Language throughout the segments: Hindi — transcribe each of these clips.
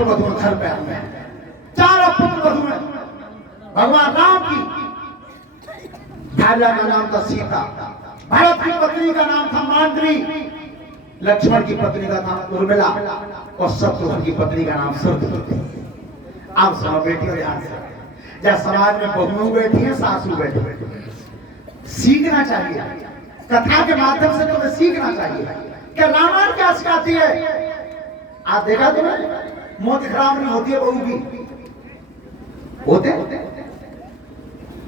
पुत्र वधु घर पे आए हैं, चारों पुत्र वधु हैं। भगवान राम की भार्या का नाम था सीता, भरत की पत्नी का नाम था मांद्री, लक्ष्मण की पत्नी का नाम उर्मिला और शत्रुघ्न की पत्नी का नाम सुरद्रुति। आप सुनो बेटियों ध्यान से, जब समाज में बहुओं बैठी है, सासू बैठी है, सीखना चाहिए कथा के माध्यम से, तुम्हें सीखना चाहिए कि रामायण क्या सिखाती है। आप देखा तुम्हें मोह दिखरावनी होती है बहू की, होते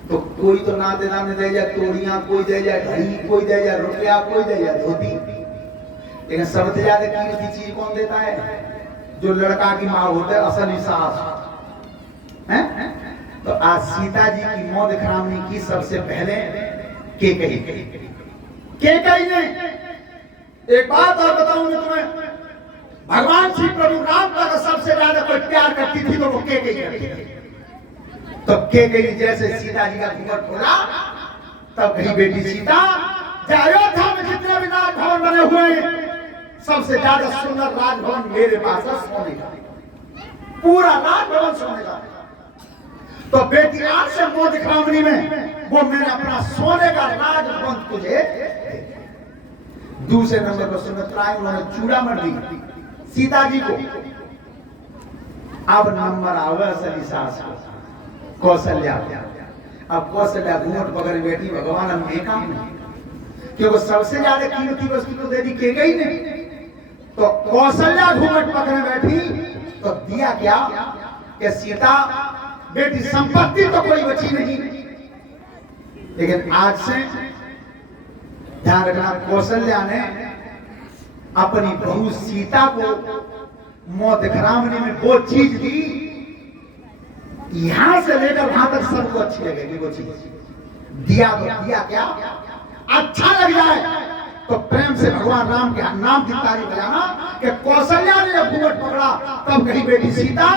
तो कोई तो ना देना में दे जाए तोड़ियां, कोई दे जाए घड़ी, कोई दे जाए रुपया, कोई दे जाए धोती, लेकिन सबसे ज्यादा कीमती चीज कौन देता है? जो लड़का की माँ होता है, असली सास है। तो आज सीता जी की मौत दिखरावनी की सबसे पहले केकई ने। एक बात और बताऊं मैं तुम्हें, भगवान श्री प्रभु राम का सबसे ज्यादा कोई प्यार करती थी तो वो केकई करती थी। तो केकई जैसे सीता जी का घूंघट खोला, तब कही बेटी सीता, अयोध्या में जितने भी राजभवन बने हुए हैं, सबसे ज्यादा सुंदर राजभवन मेरे पास है, सोने का, पूरा राजभवन सोने का। तो बेटी आज से मोह दिखरावनी में वो मैंने अपना सोने का राजभवन तुझे। दूसरे नंबर पर सुमित्रा उन्होंने चूड़ामणि दी सीता जी को। अब नंबर आवे असली सास को, कौशल्या। अब कौशल्या घूंघट पकड़ बैठी, भगवान हम ये काम नहीं, क्योंकि सबसे ज्यादा कीमती वस्तु तो दे दी केकई ने। तो कौशल्या घूंघट पकड़े बैठी तो दिया क्या कि सीता बेटी संपत्ति तो कोई बची नहीं, लेकिन आज से ध्यान रखना, कौशल्या ने अपनी बहू सीता को मोह दिखरावनी में वो चीज दी, यहां से लेकर वहां तक सबको अच्छी लगेगी वो चीज दिया। तो दिया क्या? अच्छा लग जाए तो प्रेम से भगवान राम के नाम की तारीफ बजाना कि कौशल्या ने जब घूंघट पकड़ा तब कही बेटी सीता,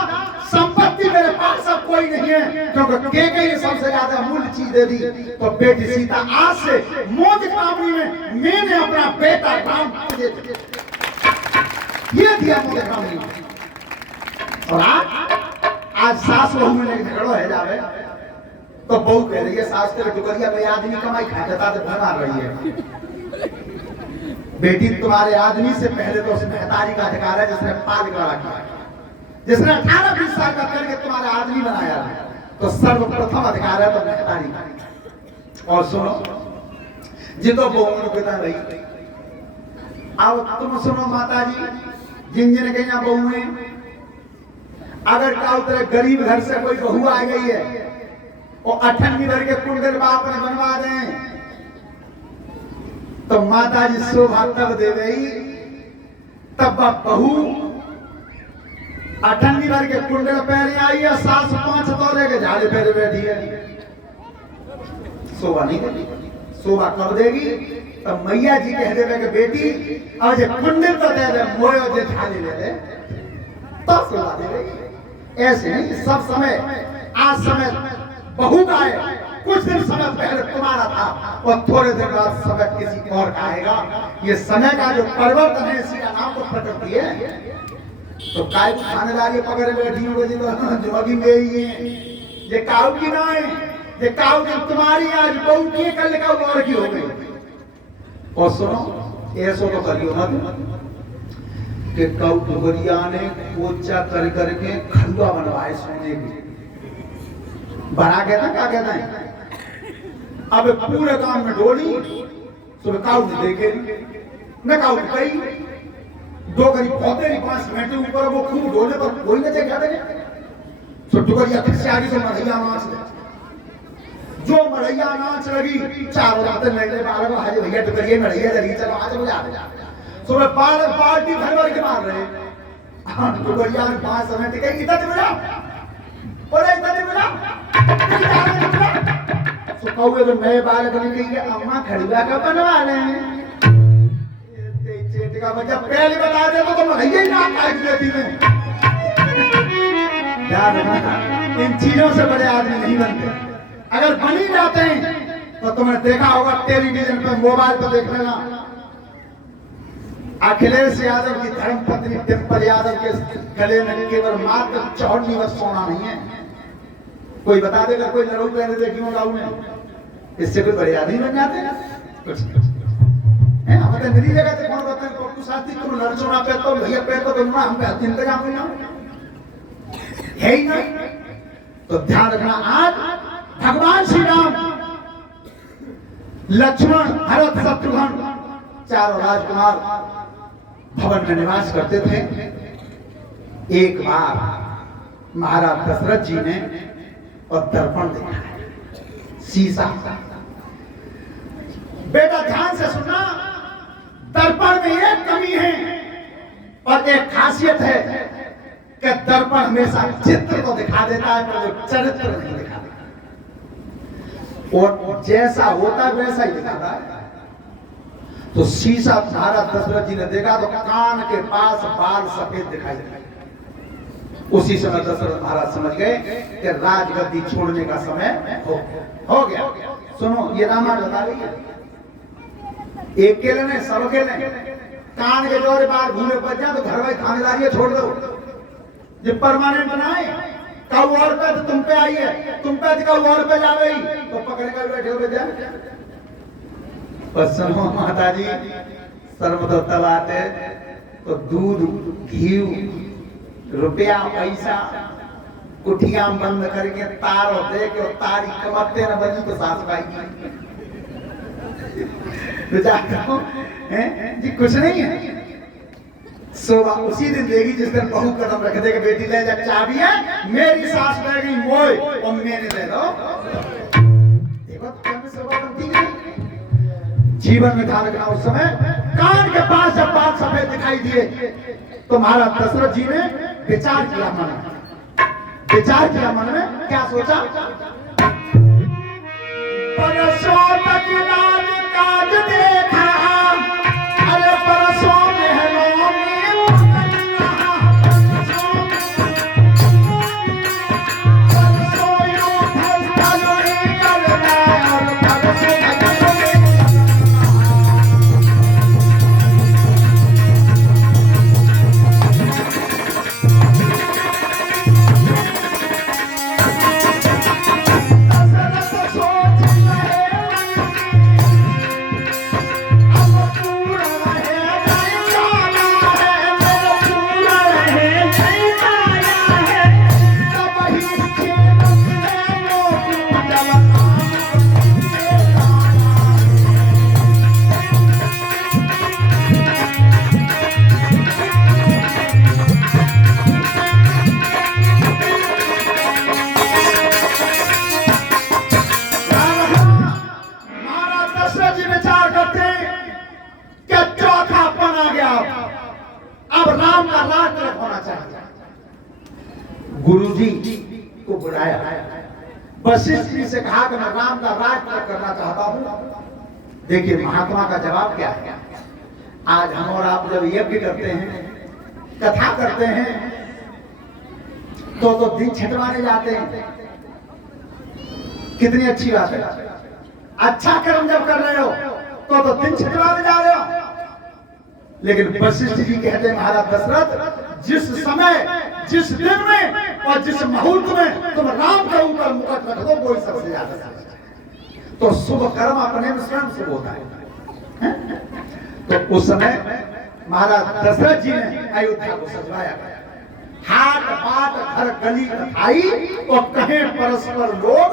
संपत्ति मेरे पास अब कोई नहीं है, क्योंकि केकई ने सबसे ज्यादा अमूल्य चीज दे दी। तो बेटी सीता आज से मोह दिखरावनी में मैंने अपना बेटा राम तुझे ये दिया मोह दिखरावनी में। और आज सास बहू में झगड़ो है जावे तो बहू कह रही है सास तेरे टुकरिया में आदमी कमाई खा जाता तो मार रही है। बेटी तुम्हारे आदमी से पहले तो उस महतारी का अधिकार है जिसने पाल कर रखा है, जिसने 18-20 साल का करके तुम्हारा आदमी बनाया है, तो सर्वप्रथम अधिकार है तो महतारी का। और सुनो जितो बहुओं पिता रही, अब तुम सुनो माता जी, जिन जिन के यहाँ बहू है, अगर का उतरे गरीब घर से कोई बहू आ गई है और 18वीं भर के कुंडल बाप ने बनवा दें तो माता जी शोभा तब दे गई, तब बहू 18वीं भर के कुंडल पहने आई है, सास 5 तोले के झाड़े पहने बैठी है, शोभा नहीं देगी। शोभा कब देगी? तब मैया जी कह देवे कि बेटी आज कुंडल तो दे दे, मोयो जे झाड़ी ले ले, तो शोभा देगी। ऐसे नहीं सब समय, आज समय बहू का है, कुछ दिन समय पहले तुम्हारा था और थोड़े दिन बाद समय किसी और का आएगा। ये समय का जो परिवर्तन है इसी का नाम तो प्रकृति है। तो काय को खानेदारी पकड़े बैठी हो जी तो जोगी में ही है, ये काऊ की ना है, ये काऊ की तुम्हारी आज बहू की कल का और की हो गई। और सुनो ऐसो तो करियो मत कि काऊ टुकरिया ने कोचा कर करके खंडवा बनवाए सोने की, बड़ा कहता क्या कहता है, अब पूरे काम में डोली सुबह काऊ ने देखे न काऊ कही दो करीब पौधे नहीं 5 घंटे ऊपर वो खूब डोले तो कोई न देखा देखे। तो टुकरिया किससे आगे से मरैया नाच, जो मरैया नाच लगी 4 रातें मेले बारह को हाजी भैया टुकरिया मरैया लगी, चलो आज मुझे आ सुबह पार्टी भर भर के मार रहे। टुकरिया में 5 समय टिके इधर मिला और इधर मिला तो कौवे तो नए बाल करने के अम्मा खड़ीवा का बनवा रहे हैं। चेट का बच्चा पहले बता दे तो भैया ही ना काट देती में। याद रखना इन चीजों से बड़े आदमी नहीं बनते, अगर बन ही जाते हैं तो तुमने देखा होगा टेलीविजन पे मोबाइल पे देख लेना अखिलेश यादव की धर्मपत्नी डिंपल यादव के गले में केवल मात्र 54 वर्ष सोना नहीं है। कोई बता देगा, कोई लड़ू पहने थे क्यों लाऊ ने, इससे कोई बड़े आदमी बन जाते हैं कुछ है। हम तो मेरी जगह से कौन कहते हैं पप्पू शास्त्री तुम लड़चो ना पे तो भैया पे तो तुम ना हम पे इंतजाम नहीं है ही नहीं। तो ध्यान रखना, आज भगवान श्री राम, लक्ष्मण, भरत, शत्रुघ्न चारों राजकुमार भवन में निवास करते थे। एक बार महाराज दशरथ जी ने और दर्पण देखा, शीशा। बेटा ध्यान से सुनना, दर्पण में एक कमी है और एक खासियत है कि दर्पण हमेशा चित्र तो दिखा देता है पर वो चरित्र नहीं दिखा देता, और जैसा होता है वैसा ही दिखाता है। तो शीशा महाराज दशरथ जी ने देखा तो कान के पास बाल सफेद दिखाई दे। उसी समय दशरथ महाराज समझ गए कि राजगद्दी छोड़ने का समय हो गया। सुनो, ये रामायण बता रही है, एक केले ने सब केले कान के जोरे बाल भूले बच जाए तो घर भाई थानेदारी छोड़ दो, ये परमानेंट बनाए। कऊ और पे तो तुम पे आई है, तुम पे कऊ और पे जावे ही तो पकड़ कर बैठे हो बेजा। और सुनो माता जी, सर्व तो तलाते तो दूध, घी, रुपया, पैसा कुठिया बंद करके तार दे के तारी कमाते न बनी तो सास भाई तो जाता हूं जी, कुछ नहीं है। शोभा उसी दिन देगी जिस दिन बहू कदम रख देगा, बेटी ले जा चाबी है मेरी सास ले गई मोय और मैंने दे दो। देखो तो शोभा बनती नहीं। जीवन में ध्यान रखना, उस समय कान के पास जब बाल सफेद दिखाई दिए तो महाराज दशरथ जी ने विचार किया मन में, क्या सोचा, परसों तक लाल काज देखा, अरे परसों महलों में परसों यूं फलफली करना और परसों गुरुजी को बुलाया, वशिष्ठ जी से कहा कि मैं राम का राज करना चाहता हूं। देखिए महात्मा का जवाब क्या है। आज हम और आप जब यज्ञ करते हैं, कथा करते हैं तो दिन छिटवाने जाते हैं, कितनी अच्छी बात है। अच्छा कर्म जब कर रहे हो तो दिन छिटवाने जा रहे हो। लेकिन वशिष्ठ जी कहते हैं महाराज दशरथ, जिस समय, जिस दिन में और जिस मुहूर्त में तुम राम के ऊपर मुकुट रख दो वही सबसे ज्यादा। तो शुभ कर्म अपने में स्वयं शुभ होता है। तो उस समय महाराज दशरथ जी ने अयोध्या को सजवाया, हाट बाट घर गली आई और कहे परस्पर लोग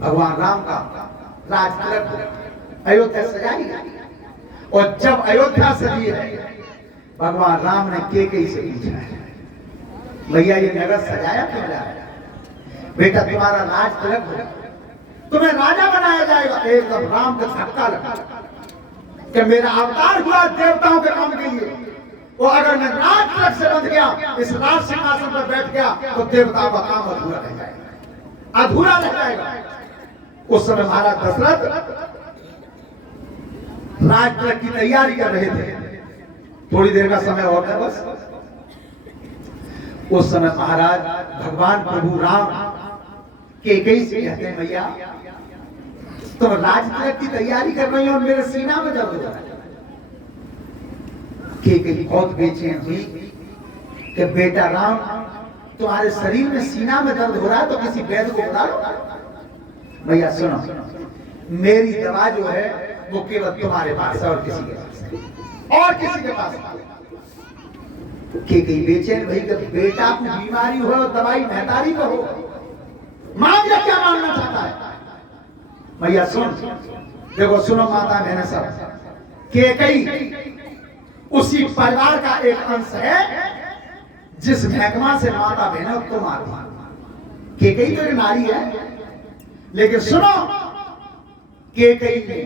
भगवान राम का राज तिलक अयोध्या सजाई। और जब अयोध्या सजी है, भगवान राम ने केकई से पूछा है, भैया ये नगर सजाया क्यों जा रहा है? बेटा तुम्हारा राज तिलक हो, तुम्हें राजा बनाया जाएगा। एकदम राम का धक्का लगा कि मेरा अवतार हुआ देवताओं के काम के लिए, और अगर मैं राज तिलक से बंध गया, इस राज सिंहासन पर बैठ गया तो देवताओं का काम अधूरा रह जाएगा, अधूरा रह जाएगा। उस समय महाराज दशरथ राज तिलक की तैयारी कर रहे थे, थोड़ी देर का समय और है बस। उस समय महाराज भगवान प्रभु राम केकई से कहते हैं, भैया तुम राज तिलक की तैयारी कर रही हो और मेरे सीना में दर्द हो रहा है। केकई बहुत बेचैन हुई कि बेटा राम, तुम्हारे शरीर में सीना में दर्द हो रहा है तो किसी वैद्य को बुला लो। भैया सुनो, मेरी दवा जो है वो केवल तुम्हारे पास है और किसी के पास नहीं, और किसी के पास नहीं। केकई बेचैन भाई कि बेटा को बीमारी हो और दवाई महतारी को हो, मांग ले क्या मांगना चाहता है। भैया सुन, देखो सुनो माता बहन सब, केकई उसी परिवार का एक अंश है जिस महकमा से माता बहन तुम आती। केकई तो एक नारी है, लेकिन सुनो, केकई ने